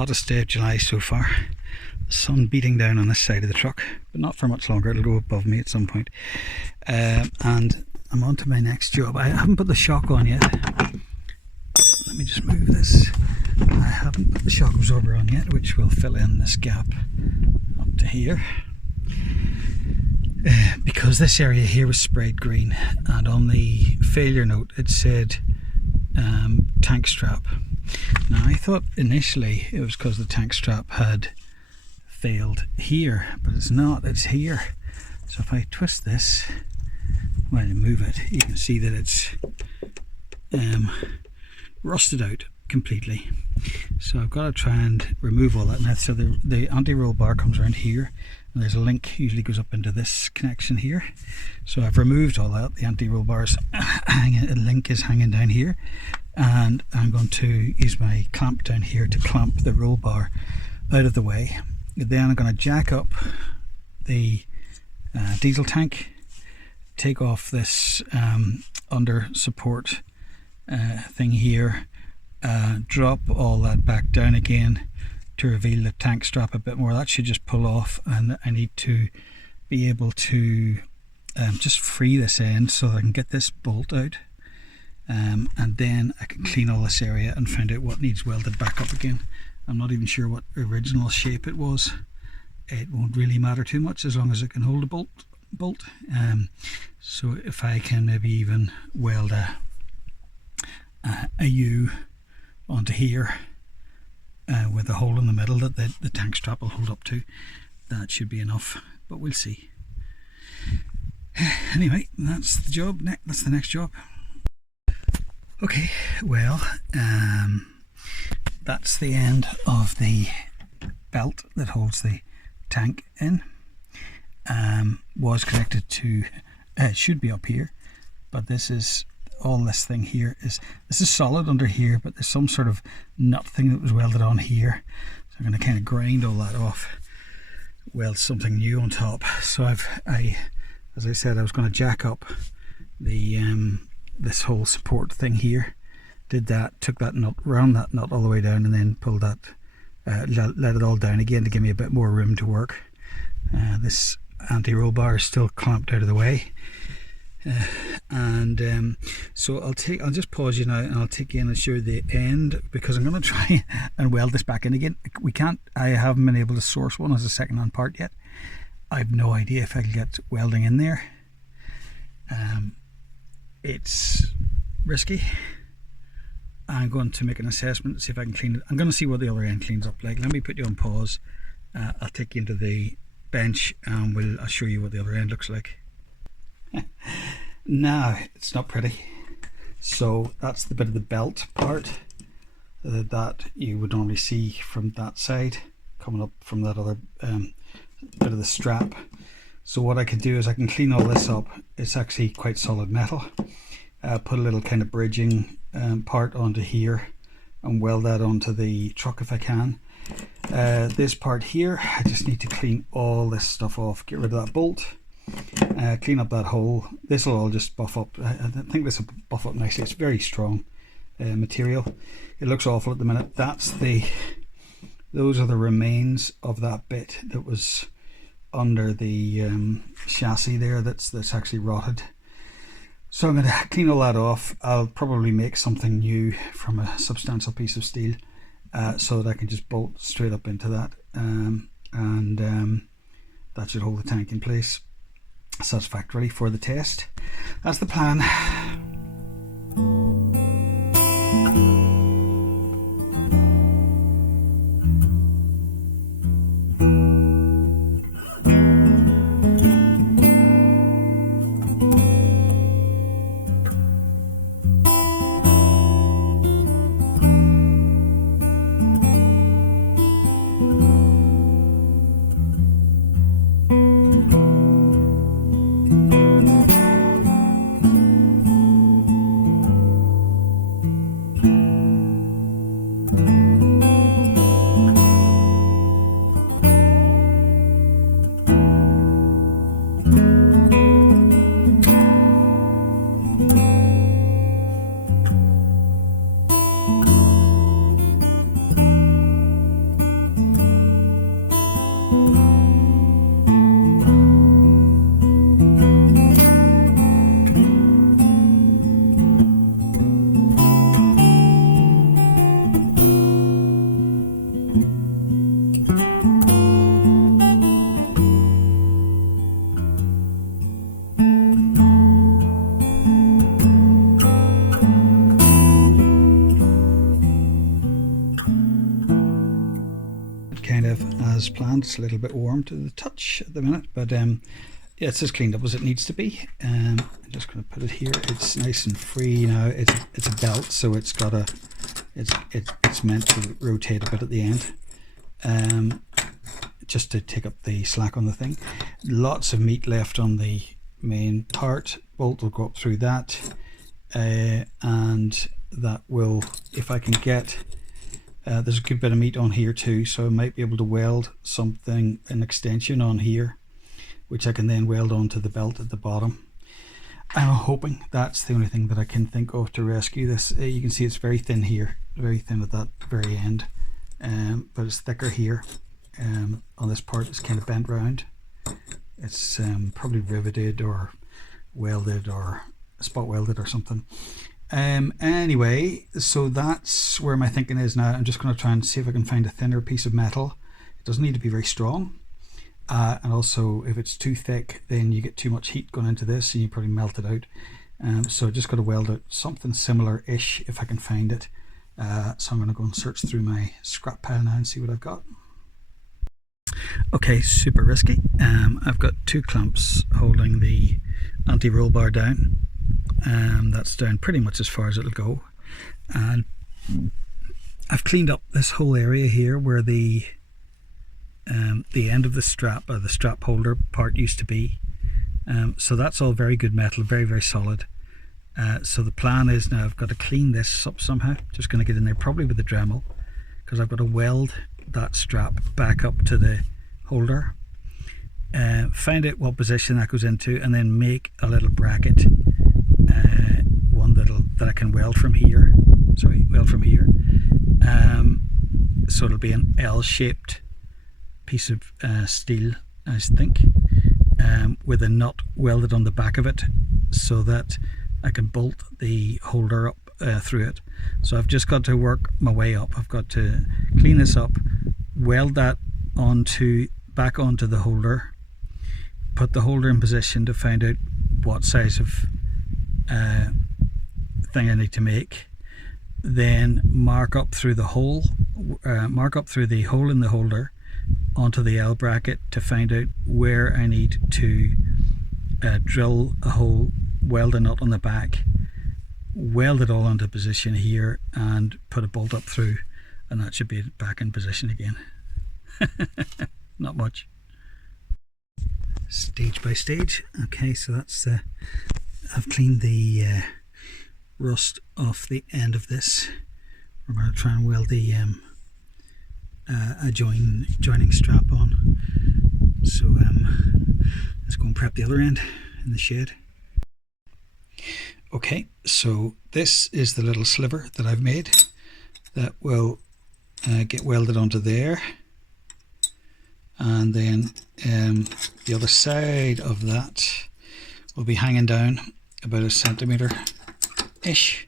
hottest day of July so far. The sun beating down on this side of the truck, but not for much longer. It'll go above me at some point. And I'm on to my next job. I haven't put the shock on yet. Let me just move this. I haven't put the shock absorber on yet, which will fill in this gap up to here. Because this area here was sprayed green, and on the failure note it said tank strap. Now I thought initially it was because the tank strap had failed here, but it's not, it's here. So if I twist this, when I move it, you can see that it's rusted out completely. So I've got to try and remove all that now. So the anti-roll bar comes around here, and there's a link, usually goes up into this connection here. So I've removed all that. The anti-roll bar's a link is hanging down here, and I'm going to use my clamp down here to clamp the roll bar out of the way. Then I'm going to jack up the diesel tank, take off this under support thing here, drop all that back down again to reveal the tank strap a bit more. That should just pull off, and I need to be able to just free this end so that I can get this bolt out, and then I can clean all this area and find out what needs welded back up again. I'm not even sure what original shape it was. It won't really matter too much as long as it can hold a bolt. So if I can maybe even weld a U onto here with a hole in the middle that the tank strap will hold up to, that should be enough, but we'll see. Anyway, that's the job. That's the next job. Okay, well, that's the end of the belt that holds the tank in. Was connected to, it should be up here, but this is all this thing here is solid under here, but there's some sort of nut thing that was welded on here. So I'm going to kind of grind all that off, weld something new on top. So as I said, I was going to jack up the this whole support thing here. Did that, took that nut, round that nut all the way down, and then pulled that, let it all down again to give me a bit more room to work. This anti-roll bar is still clamped out of the way. So I'll just pause you now, and I'll take you in and show you the end, because I'm going to try and weld this back in again. I haven't been able to source one as a second-hand part yet. I've no idea if I can get welding in there. It's risky. I'm going to make an assessment, see if I can clean it. I'm going to see what the other end cleans up like. Let me put you on pause. I'll take you into the bench and I'll show you what the other end looks like. Now, it's not pretty. So that's the bit of the belt part that you would normally see from that side, coming up from that other bit of the strap. So what I can do is I can clean all this up. It's actually quite solid metal. Put a little kind of bridging part onto here and weld that onto the truck if I can. This part here, I just need to clean all this stuff off, get rid of that bolt, clean up that hole. This will all just buff up. I think this will buff up nicely. It's very strong material. It looks awful at the minute. Those are the remains of that bit that was under the chassis there that's actually rotted. So I'm going to clean all that off. I'll probably make something new from a substantial piece of steel, so that I can just bolt straight up into that, and that should hold the tank in place satisfactorily for the test. That's the plan. kind of as planned. It's a little bit warm to the touch at the minute, but yeah, it's as cleaned up as it needs to be. I'm just going to put it here. It's nice and free now. It's a belt, so it's got a it's meant to rotate a bit at the end, just to take up the slack on the thing. Lots of meat left on the main part. Bolt will go up through that, and that will, if I can get, there's a good bit of meat on here too, so I might be able to weld something, an extension on here, which I can then weld onto the belt at the bottom. I'm hoping that's the only thing that I can think of to rescue this. You can see it's very thin here, very thin at that very end, but it's thicker here. On this part it's kind of bent round. It's probably riveted or welded or spot welded or something. Anyway, so that's where my thinking is now. I'm just going to try and see if I can find a thinner piece of metal. It doesn't need to be very strong, and also if it's too thick then you get too much heat going into this and you probably melt it out. So just got to weld it something similar-ish if I can find it. So I'm going to go and search through my scrap pile now and see what I've got. Okay, super risky. I've got 2 clamps holding the anti-roll bar down. That's down pretty much as far as it'll go, and I've cleaned up this whole area here where the end of the strap, or the strap holder part, used to be. So that's all very good metal, very, very solid. So the plan is now I've got to clean this up somehow. Just going to get in there probably with the Dremel, because I've got to weld that strap back up to the holder, find out what position that goes into, and then make a little bracket, one that I can weld from here. So it'll be an L-shaped piece of steel, I think, with a nut welded on the back of it, so that I can bolt the holder up through it. So I've just got to work my way up. I've got to clean this up, weld that back onto the holder, put the holder in position to find out what size of thing I need to make, then mark up through the hole in the holder onto the L bracket to find out where I need to drill a hole, weld a nut on the back, weld it all into position here, and put a bolt up through, and that should be back in position again. Not much. Stage by stage. Okay, so that's I've cleaned the rust off the end of this. We're going to try and weld the joining strap on. So let's go and prep the other end in the shed. Okay, so this is the little sliver that I've made that will get welded onto there, and then the other side of that will be hanging down about 1 centimeter ish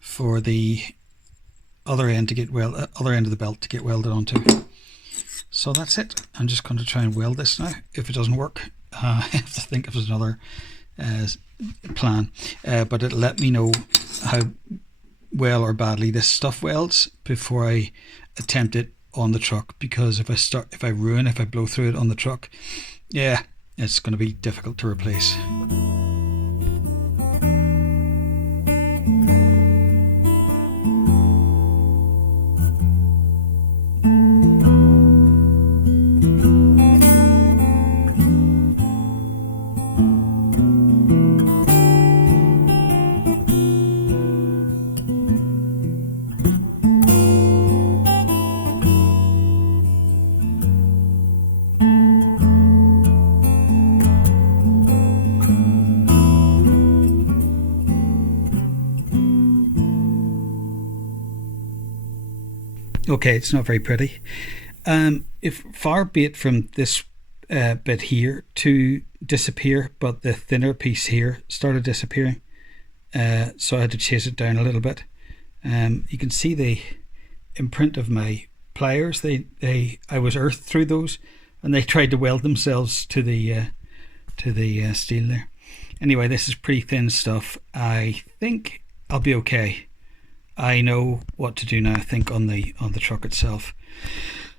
for the other end to get other end of the belt to get welded onto. So that's it. I'm just going to try and weld this now. If it doesn't work, I have to think of another plan, but it'll let me know how well or badly this stuff welds before I attempt it on the truck, because if I blow through it on the truck, yeah, it's going to be difficult to replace. Okay, it's not very pretty. If far be it from this bit here to disappear, but the thinner piece here started disappearing, so I had to chase it down a little bit. You can see the imprint of my pliers. I was earthed through those, and they tried to weld themselves to the steel there. Anyway, this is pretty thin stuff. I think I'll be okay. I know what to do now, I think, on the truck itself.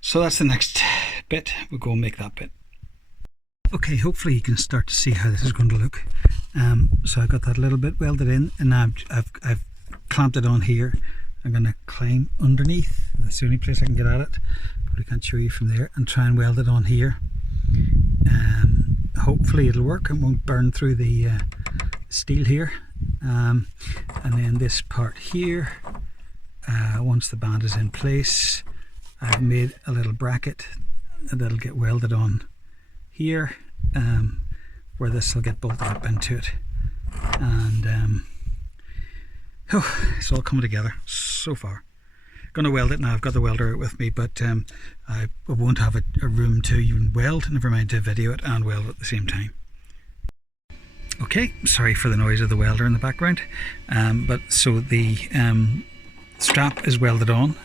So that's the next bit. We'll go and make that bit. Okay, hopefully you can start to see how this is going to look. So I got that little bit welded in, and now I've clamped it on here. I'm going to climb underneath. That's the only place I can get at it, but I can't show you from there, and try and weld it on here. Hopefully it'll work and won't burn through the steel here. And then this part here, once the band is in place, I've made a little bracket that'll get welded on here, where this will get bolted up into it. And it's all coming together so far. Going to weld it now. I've got the welder out with me, but I won't have a room to even weld, never mind to video it and weld at the same time. Okay, sorry for the noise of the welder in the background. But so the strap is welded on.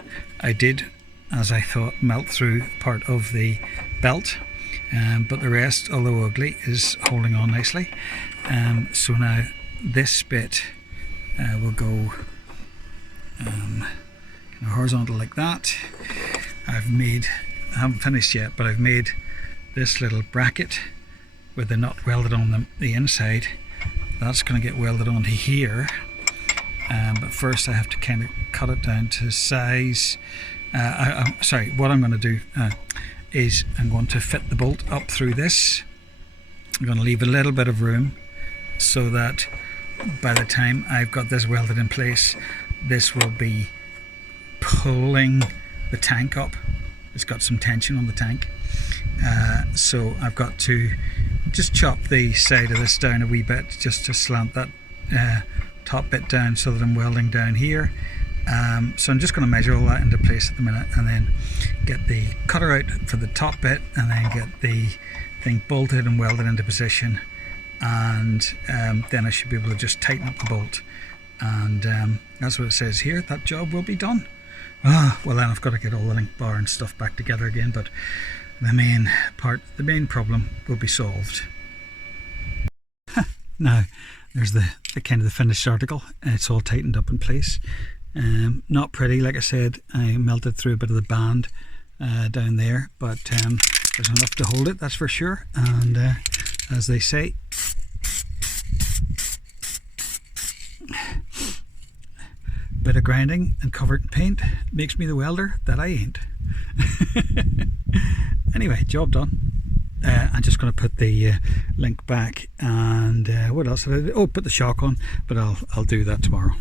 I did, as I thought, melt through part of the belt, but the rest, although ugly, is holding on nicely. So now this bit will go horizontal like that. I haven't finished yet, but I've made this little bracket with the nut welded on the inside. That's going to get welded onto here, but first I have to kind of cut it down to size. Sorry, what I'm going to do is I'm going to fit the bolt up through this. I'm going to leave a little bit of room so that by the time I've got this welded in place, this will be pulling the tank up. It's got some tension on the tank, so I've got to just chop the side of this down a wee bit, just to slant that top bit down so that I'm welding down here. So I'm just going to measure all that into place at the minute, and then get the cutter out for the top bit, and then get the thing bolted and welded into position, and then I should be able to just tighten up the bolt, and that's what it says here. That job will be done. Well, then I've got to get all the link bar and stuff back together again, but the main problem will be solved. Now there's the kind of the finished article. It's all tightened up in place. Not pretty, like I said. I melted through a bit of the band down there, but there's enough to hold it, that's for sure. And as they say, bit of grinding and covered in paint makes me the welder that I ain't. Anyway, job done. I'm just going to put the link back, and what else did I do? Oh, put the shock on, but I'll do that tomorrow.